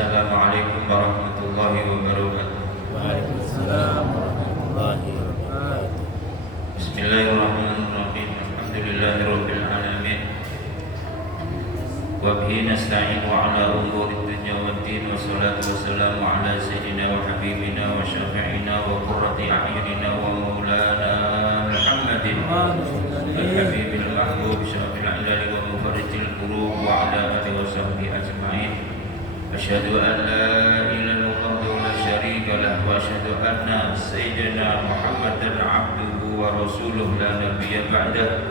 Assalamualaikum warahmatullahi wabarakatuh. Waalaikumsalam warahmatullahi wabarakatuh. Bismillahirrahmanirrahim. Alhamdulillahirabbil alamin. Wa bihi nasta'inu ala umuri dunya waddin, wassalatu wassalamu ala sayyidina wa habibina wa syafi'ina wa qurrati a'yunina wa maulana Muhammadin al-habibil mahbub syafil ilali wa mufarrijil qulub wa ala alihi wa sahbihi ajma'in. Asyhadu an la ilaha illallah wa la syarika lah wa asyhadu anna sayyidina Muhammadan abduhu wa rasuluhu la nabiyya ba'dah.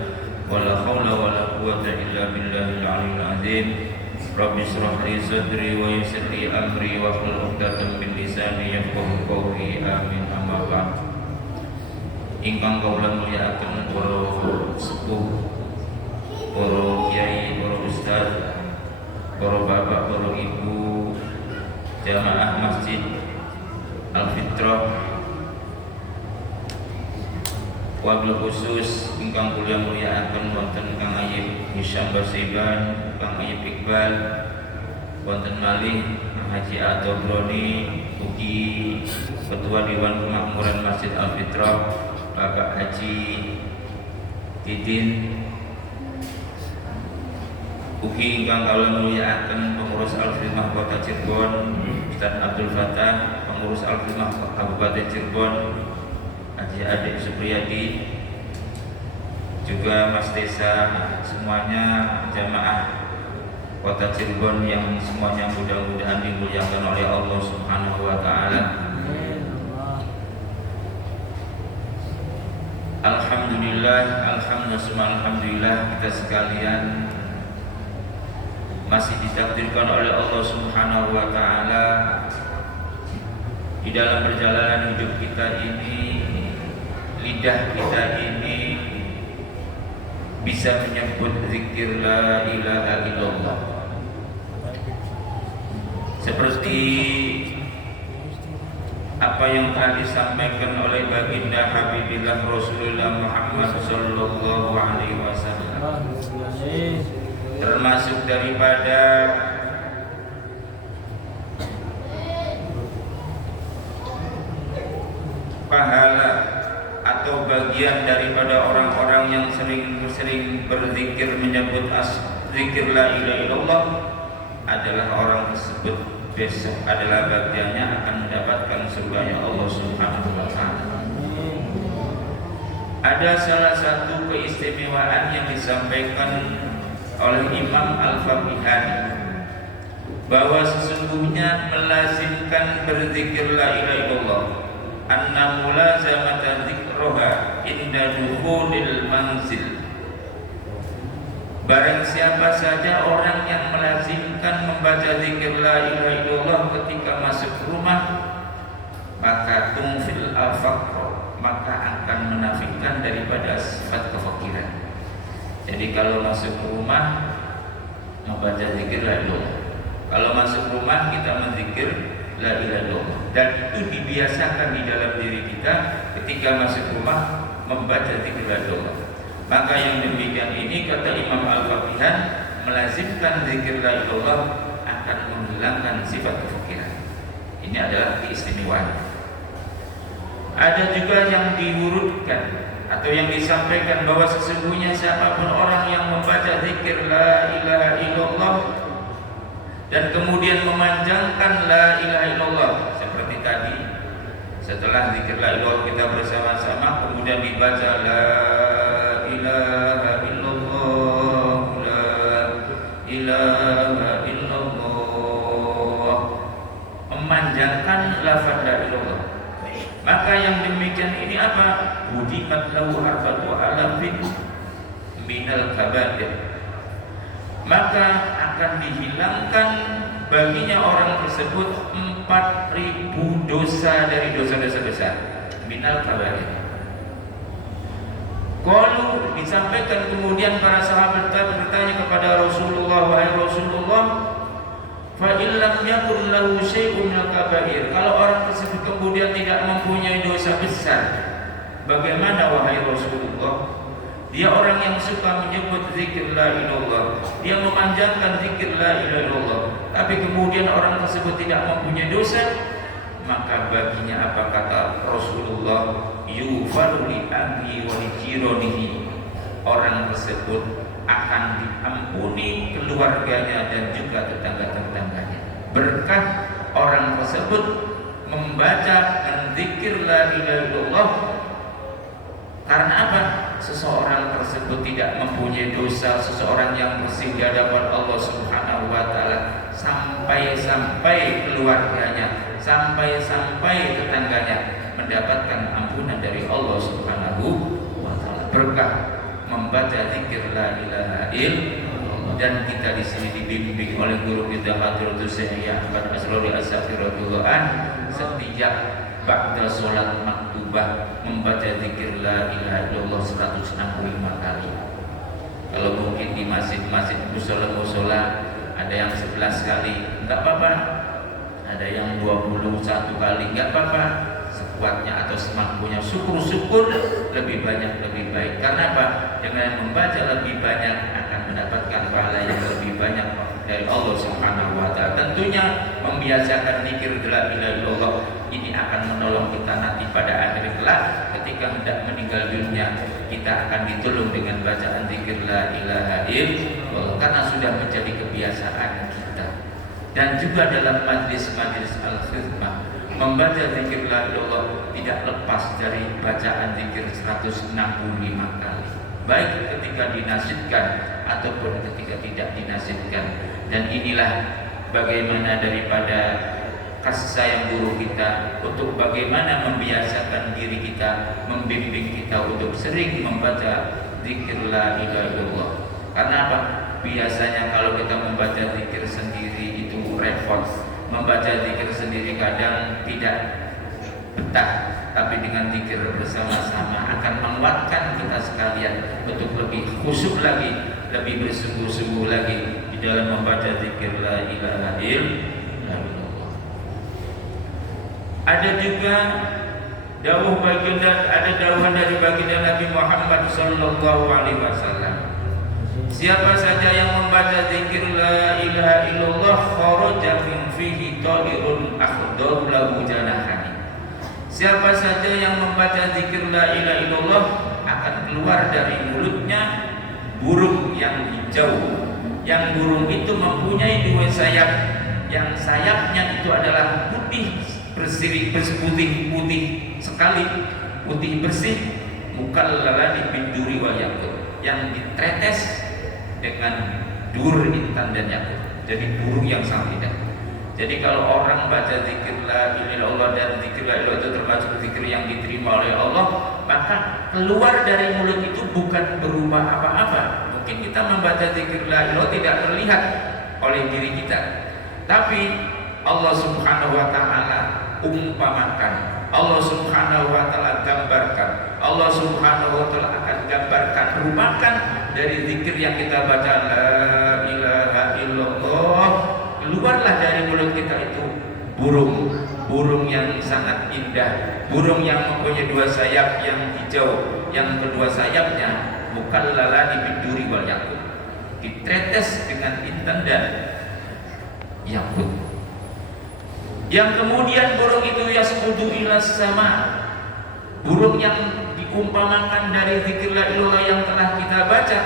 Wala haula wala quwwata illa billahil aliyyil azim. Rabbi shrah li sadri wa yassir li amri wa hlul 'uqdatam min lisani yafqahu qawli. Amin. Amma ba'd. Ingkang kawula mulyakaken para sepuh, para kiai, para ustaz, para bapak, para ibu, jamaah Masjid Al-Fitrah, wabil khusus ingkang kula mulyakaken wonten Kang Ayib Hisyam Basiban, Kang Ayib Iqbal, wonten malih Kang Haji Atobroni, ugi Ketua Dewan Kemakmuran Masjid Al-Fitrah, Bapak Haji Didin, ugi ingkang kula mulyakaken pengurus Al-Khidmah Kota Cirebon, Ustaz Abdul Fatah, pengurus Al-Khidmah Kabupaten Cirebon, Haji Adik Supriyadi, juga Mas Desa, semuanya jamaah Kota Cirebon yang semuanya mudah-mudahan dimuliakan oleh Allah Subhanahu wa taala. Alhamdulillah kita sekalian masih ditakdirkan oleh Allah Subhanahu wa taala di dalam perjalanan hidup kita ini, lidah kita ini bisa menyebut zikir la ilaha illallah. Seperti apa yang telah disampaikan oleh baginda Habibillah Rasulullah Muhammad sallallahu alaihi wasallam, termasuk daripada pahala atau bagian daripada orang-orang yang sering berzikir menyebut zikir la ilaha illallah adalah orang tersebut besok adalah bagiannya akan mendapatkan surganya Allah Subhanahu wa taala. Ada salah satu keistimewaan yang disampaikan oleh Imam Al-Faqihan bahwa sesungguhnya melazimkan berzikir la ilaha illallah anna mulazamata dzikroha inda dukhulil manzil. Barang siapa saja orang yang melazimkan membaca zikir la ilaha illallah ketika masuk rumah, maka tungfil al-faqr, maka akan menafikan daripada sifat kefakiran. Jadi kalau masuk rumah membaca zikir la ilaha illallah, kalau masuk rumah kita menzikir la ilaha illallah, dan itu dibiasakan di dalam diri kita ketika masuk rumah membaca zikir la ilaha illallah. Maka yang demikian ini kata Imam Al-Faqihan melazimkan zikir la ilaha illallah akan menghilangkan sifat kefakiran. Ini adalah keistimewaan. Ada juga yang diurutkan atau yang disampaikan bahwa sesungguhnya siapapun orang yang membaca zikir la ilaha illallah dan kemudian memanjangkan la ilaha illallah seperti tadi, setelah zikir la ilaha illallah kita bersama-sama kemudian dibaca la ilaha illallah, la ilaha illallah, memanjangkan lafaz la ilallah. Maka yang demikian ini apa? Budimat lahu arba'atu alafin minal kabair, maka akan dihilangkan baginya orang tersebut 4.000 dosa dari dosa-dosa besar. Minal kabair. Qalu, disampaikan kemudian para sahabat bertanya kepada Rasulullah, wahai Rasulullah, fa illam yakun lahu syai'un minal kabair, kalau orang tersebut kemudian tidak mempunyai dosa besar, bagaimana wahai Rasulullah? Dia orang yang suka menyebut zikir la ilaha illallah, dia memanjangkan zikir la ilaha illallah, tapi kemudian orang tersebut tidak mempunyai dosa, maka baginya apa kata Rasulullah, yufalu li abi wa li jiranihi, orang tersebut akan diampuni keluarganya dan juga tetangga-tetangganya. Berkah orang tersebut membaca dan zikir la ilaha illallah. Karena apa? Seseorang tersebut tidak mempunyai dosa, seseorang yang bersih di hadapan Allah Subhanahu wa taala, sampai-sampai keluarganya, sampai-sampai tetangganya mendapatkan ampunan dari Allah Subhanahu wa taala. Berkah membaca zikir la ilaha illallah. Dan kita di sini dibimbing oleh guru kita Hadratus Syekh Ahmad Asrori As-Safi radhiyallahu anhu, setiap ba'da salat maktubah membaca zikir la ilaha illallah 165 kali. Kalau mungkin di masjid-masjid musola ada yang 11 kali, enggak apa-apa. Ada yang 21 kali, enggak apa-apa. Sekuatnya atau semampunya, syukur-syukur lebih banyak lebih baik. Karena apa? Dengan membaca lebih banyak akan mendapatkan pahala yang lebih banyak dari Allah Subhanahu wa taala. Tentunya membiasakan zikir la ilaha illallah ini akan menolong kita nanti pada akhir kelak ketika hendak meninggal dunia, kita akan ditolong dengan bacaan zikir la ilaha illallah karena sudah menjadi kebiasaan kita. Dan juga dalam majlis-majlis al-khidmah membaca zikir la ilaha tidak lepas dari bacaan zikir 165 kali, baik ketika dinasidkan ataupun ketika tidak dinasidkan. Dan inilah bagaimana daripada kasih sayang guru kita untuk bagaimana membiasakan diri kita, membimbing kita untuk sering membaca zikir la ilaha illallah. Karena apa? Biasanya kalau kita membaca zikir sendiri itu repot, membaca zikir sendiri kadang tidak betah, tapi dengan zikir bersama-sama akan menguatkan kita sekalian untuk lebih khusyuk lagi, lebih bersungguh-sungguh lagi di dalam membaca zikir la ilaha illallah. Ada juga dawuhan dari baginda Nabi Muhammad sallallahu alaihi wasallam. Siapa saja yang membaca zikir la ilaha illallah kharaja min fihi ta'irun akhdar lahu janahani. Siapa saja yang membaca zikir la ilaha illallah akan keluar dari mulutnya burung yang hijau. Yang burung itu mempunyai 2 sayap. Yang sayapnya itu adalah putih bersih, putih sekali, putih bersih, mukallala biduri wal yakut, yang ditretes dengan dur, intan dan yakut. Jadi burung yang sangat indah. Jadi kalau orang baca zikir la ilaha illallah dan zikir la ilaha itu termasuk zikir yang diterima oleh Allah, maka keluar dari mulut itu bukan berupa apa-apa. Mungkin kita membaca zikir la ilaha tidak terlihat oleh diri kita, tapi Allah Subhanahu wa taala umpamakan, Allah Subhanahu wa taala gambarkan, Allah Subhanahu wa taala akan gambarkan, rupakan dari zikir yang kita baca la ilaha illallah, keluarlah dari mulut kita itu burung yang sangat indah, burung yang mempunyai 2 sayap yang hijau, yang kedua sayapnya mukallala biduri wal yakut, ditretes dengan intan dan yakut. Yang kemudian burung itu yasqutu ila sama, burung yang diumpamakan dari zikir la ilaha yang telah kita baca,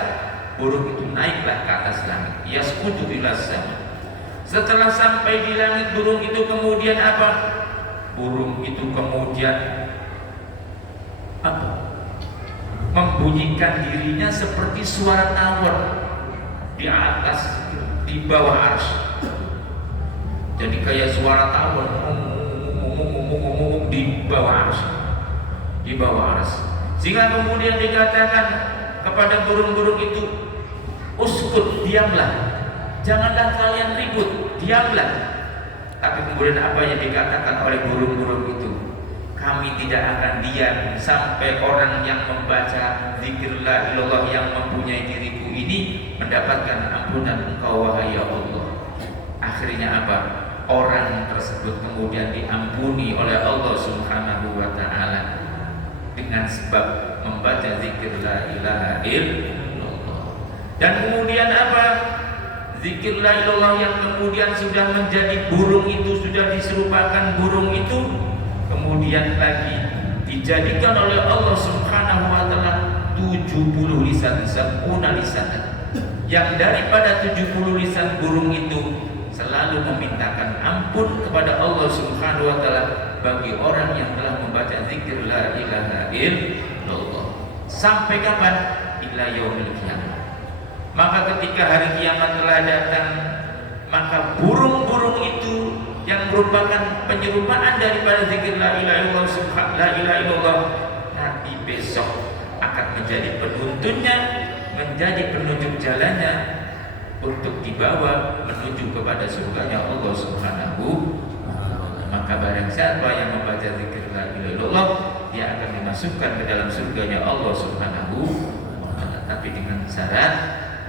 burung itu naiklah ke atas langit, yasqutu ila sama. Setelah sampai di langit, burung itu kemudian apa? Burung itu kemudian apa? Membunyikan dirinya seperti suara tawar di atas, di bawah arsy. Jadi kayak suara tawar di bawah arsy, di bawah arsy. Sehingga kemudian dikatakan kepada burung-burung itu, uskut, diamlah, janganlah kalian ribut, diamlah. Tapi kemudian apa yang dikatakan oleh burung-burung itu? Kami tidak akan diam sampai orang yang membaca zikir la ilallah yang mempunyai diriku ini mendapatkan ampunan Engkau wahai ya Allah. Akhirnya apa? Orang tersebut kemudian diampuni oleh Allah Subhanahu wa taala. dengan sebab membaca zikir la ilaha illallah. Dan kemudian apa? Zikir la ilaha illallah yang kemudian sudah menjadi burung itu, sudah diserupakan burung itu, kemudian lagi dijadikan oleh Allah Subhanahu wa taala 70 lisan, sempurna lisan, yang daripada 70 lisan burung itu selalu memintakan ampun kepada Allah Subhanahu wa taala bagi orang yang telah membaca zikir la ilaha illallah. Sampai kapan? Ila yaumil qiyamah. Maka ketika hari kiamat telah datang, maka burung-burung itu yang merupakan penyerupaan daripada zikir la ilaha illallah nanti besok akan menjadi penuntunnya, menjadi penunjuk jalannya untuk dibawa menuju kepada surganya Allah Subhanahu wa ta'ala. Maka barang siapa yang membaca zikir la ilaha illallah, dia akan dimasukkan ke dalam surganya Allah Subhanahu wa ta'ala, tapi dengan syarat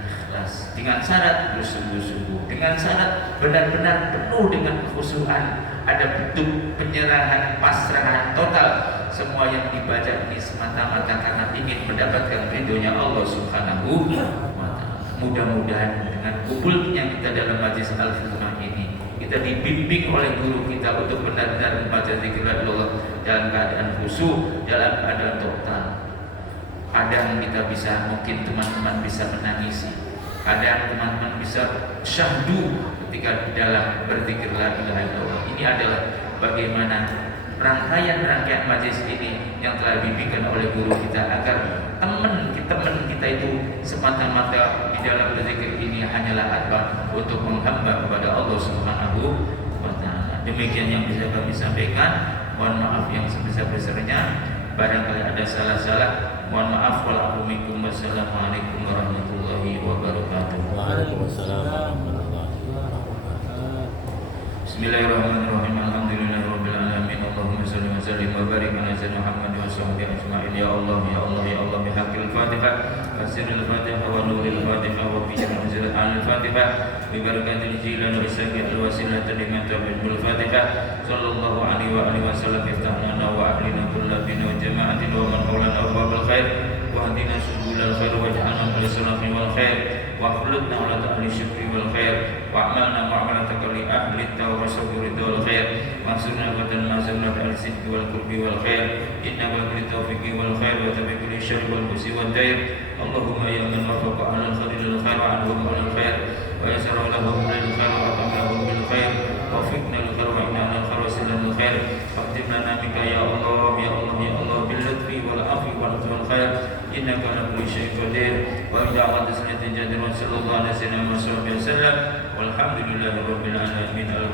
ikhlas, dengan syarat bersungguh-sungguh, dengan syarat benar-benar penuh dengan kekhusyuan, ada bentuk penyerahan, pasrahan total. Semua yang dibaca ini semata-mata karena ingin mendapatkan ridhonya Allah Subhanahu wa ta'ala. Mudah-mudahan dengan kumpulnya kita dalam majlis al-hikmah ini, kita dibimbing oleh guru kita untuk benar-benar membaca zikir Allah dalam keadaan khusyuk, dalam keadaan total. Kadang kita bisa, mungkin teman-teman bisa menangisi, kadang teman-teman bisa syahdu ketika dalam berzikir la ilaha illallah. Ini adalah bagaimana rangkaian majlis ini yang telah dibimbingkan oleh guru kita, agar teman kita itu semata-mata di dalam berzikir ini hanyalah apa? Untuk menghamba kepada Allah Subhanahu wa ta'ala. Demikian yang bisa kami sampaikan. Mohon maaf yang sebesar-besarnya. Barangkali ada salah-salah, mohon maaf. Wassalamualaikum warahmatullahi wabarakatuh. Waalaikumsalam warahmatullahi wabarakatuh. Bismillahirrahmanirrahim. Alhamdulillahirabbil alamin. Allahumma shalli wa sallim wa barik ala sayyidina Muhammad wa sahbihi ajma'in. Ya Allah, ya Allah, ya Allah, bihaqqil Fatihah, wasiril Fatihah wa nuril Fatihah wa bi jam'il al-Fatihah, bi barakatil jilan wa isaqil wasilah liman tabi'ul Fatihah. Sallallahu alaihi wa alihi wasallam. Iftah lana wa ahlina kullabina wa jama'atin wa man haulana babal khair wa hadina subulal khair wa ja'alna min salafi wal khair wa khuludna ala ta'ali syukri wal khair wa amalna mu'amalataka li ahli tawassul ridwal khair wa sunna wa tanmazuna al sidqi wal qurbi wal khair innaka bil tawfiqi wal khair wa tabiqul syarri wal busi wal dair. Allahumma ya man wafaqa ala al khair al khair wa anhum al khair wa yasara lahum al khair wa atamahum bil khair wa fiqna al khair wa inna al khair wa silal khair wa qtimna bika ya Allah, ya Allah, ya Allah, bil lutfi wal afwi wal khair innaka ala kulli syai'in qadir. Wa ila qadisnatin jadid wa sallallahu alaihi wasallam walhamdulillahi rabbil alamin. Al